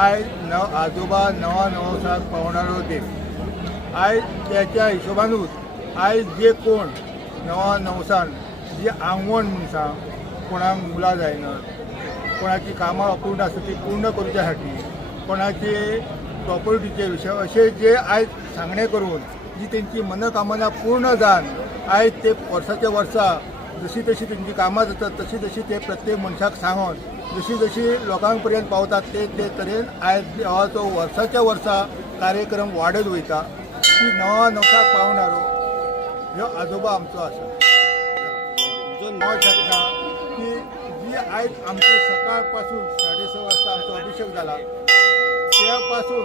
आयज आजोबा नवा नवसाक पावणारो देव। आयज त्याच्या हिशोबानूच आयज जे कोण नवा नवसान जी आंगवण मनशां कोणाक मुलां जायनात, कोणाची कामां अपूर्ण आसा ती पूर्ण करच्या साठी, कोणाचे प्रॉपर्टीचे विशय अशे जे आयज सांगणे करून जी तेंची मनोकामना पूर्ण जावन आयज ते वर्साच्या वर्सा जशी तशी तेंची कामां जातात तशी तशी ते प्रत्येक मनशाक सांगून जशी जशी लोकां पर्यंत पावतात ते तरेन आयज देवाचो वर्साच्या वर्सा कार्यक्रम वाडत वयता। की नवा नवसाक पावणारो ह्यो आजोबा आमचो आसा। हांव शकता की जी आयज आमची सकाळ पासून 6:30 वाजता आमचो अभिषेक जाला त्या पासून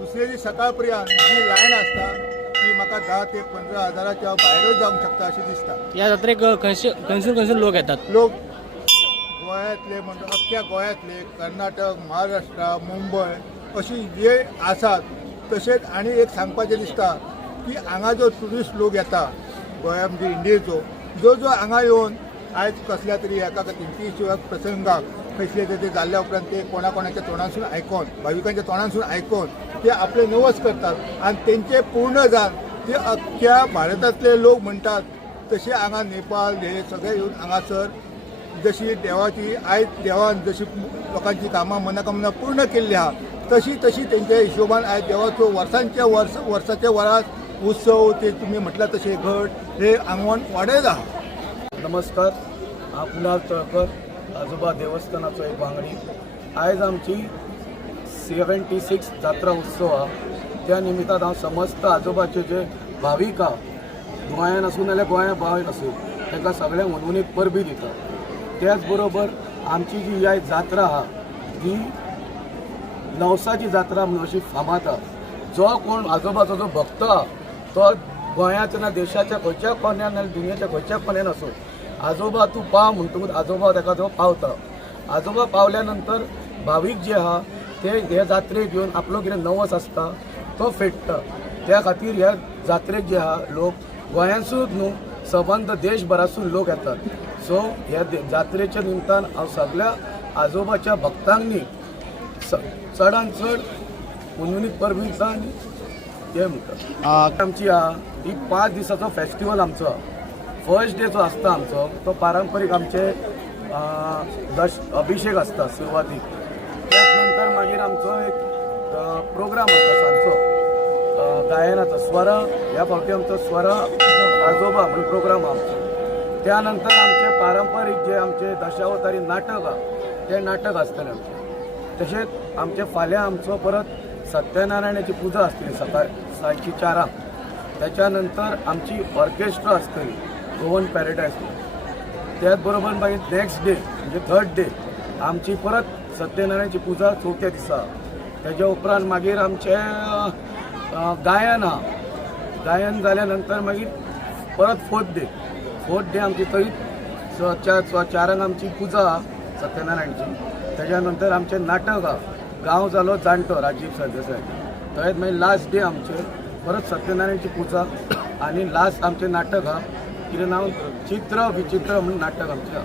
दुसरे दीस सकाळ पर्यंत जी लायन आसता ती म्हाका 10 ते 15 हजाराच्या भायरच जावंक शकता अशें दिसता। या जात्रेक खंयसून लोक येतात? लोक गोंयांतले म्हणजे अख्ख्या गोंयांतले, कर्नाटक, महाराष्ट्र, मुंबय अशी जे आसात तशेंच आनी एक सांगपाचें दिसता की हांगा जो ट्युरिस्ट लोक येता गोंया म्हणजे इंडियेचो जो हांगा येवन आयज कसल्या तरी एका तेंची प्रसंगाक खंयसले ते जाल्ल्या उपरांत ते कोणाच्या तोंडासून आयकून भाविकांच्या तोंडासून आयकून ते आपले नवस करतात आनी तेंचे पूर्ण जावन ते अख्ख्या भारतांतले लोक म्हणटात तशे हांगा नेपाळ हे सगळे येवन हांगासर जशी देवाची आयज देवान जशी लोकांची कामां मनोकामना पूर्ण केल्ली आहा तशी तेंच्या हिशोबान आयज देवाचो वर्साच्या वरात उत्सव ते तुमी म्हटला तशे घट हे आंगवण वाडयत आहा। नमस्कार, हांव कुणाल तळकर, आजोबा देवस्थानाचो एक वांगडी। आयज आमची 76 जात्रा उत्सव हा। त्या निमित्तान हांव समस्त आजोबाचे जे भावीक हा गोंयान आसूं नाल्यार गोंया भायर आसूं तांकां सगळ्यांक मनवणीक परबी दिता। त्याच बरोबर आमची जी आयज जात्रा हा ही नवसाची जात्रा म्हणून अशी फामाद हा। जो कोण आजोबाचो जो भक्त हा तो गोंयाच्या ना देशाच्या खंयच्या कोण्यान ना दुनियाच्या खंयच्या कोण्यान आसूं आजोबा तूं पाव म्हणटकूच आजोबा ताका तो पावता। आजोबा पावल्या नंतर भावीक जे आहा ते ह्या जात्रेक येवन आपलो कितें नवस आसता तो फेडटा। त्या खातीर ह्या जात्रेक जे आहा लोक गोंयांसूच न्हू सबंद देशभरासून लोक येतात। सो ह्या जात्रेच्या निमतान हांव सगळ्या आजोबाच्या भक्तांनी चडांत चड मनवणीक परबी दिता आनी ते म्हणटा। आमची ही 5 दिसाचो फेस्टिवल आमचो। फर्स्ट डे जो आसता आमचो तो पारंपारीक आमचे अभिषेक आसता सुरवातीक। त्याच नंतर मागीर आमचो एक प्रोग्राम आसता सांजचो गायनाचो स्वर। ह्या फावटी आमचो स्वर आजोबा म्हणून प्रोग्राम आमचो। त्यानंतर आमचे पारंपारीक जे आमचे दशावतारी नाटक हा ते नाटक आसतलें आमचें। तशेंच आमचे फाल्यां आमचो परत सत्यनारायणाची पुजा आसतली सकाळ सांजची 4 त्याच्यानंतर आमची ऑर्केस्ट्रा आसतली गोवन पॅराडायज। त्याच बरोबर मागीर नेक्स्ट डे म्हणजे 3rd डे आमची परत सत्यनारायणाची पुजा 4थ्या दिसा। तेज्या उपरांत मागीर आमचे गायन हा। गायन जाल्या नंतर मागीर परत 4th डे आमची थंय 4 आमची पुजा हा सत्यनारायणची। तेज्या नंतर आमचे नाटक हा गांव जालो जाणटो राजीव सरदेसाय। थंय मागीर लास्ट डे आमचे परत सत्यनारायणची पुजा आनी लास्ट आमचे नाटक हा कितें नांव चित्र विचित्र म्हणून नाटक आमचें हा।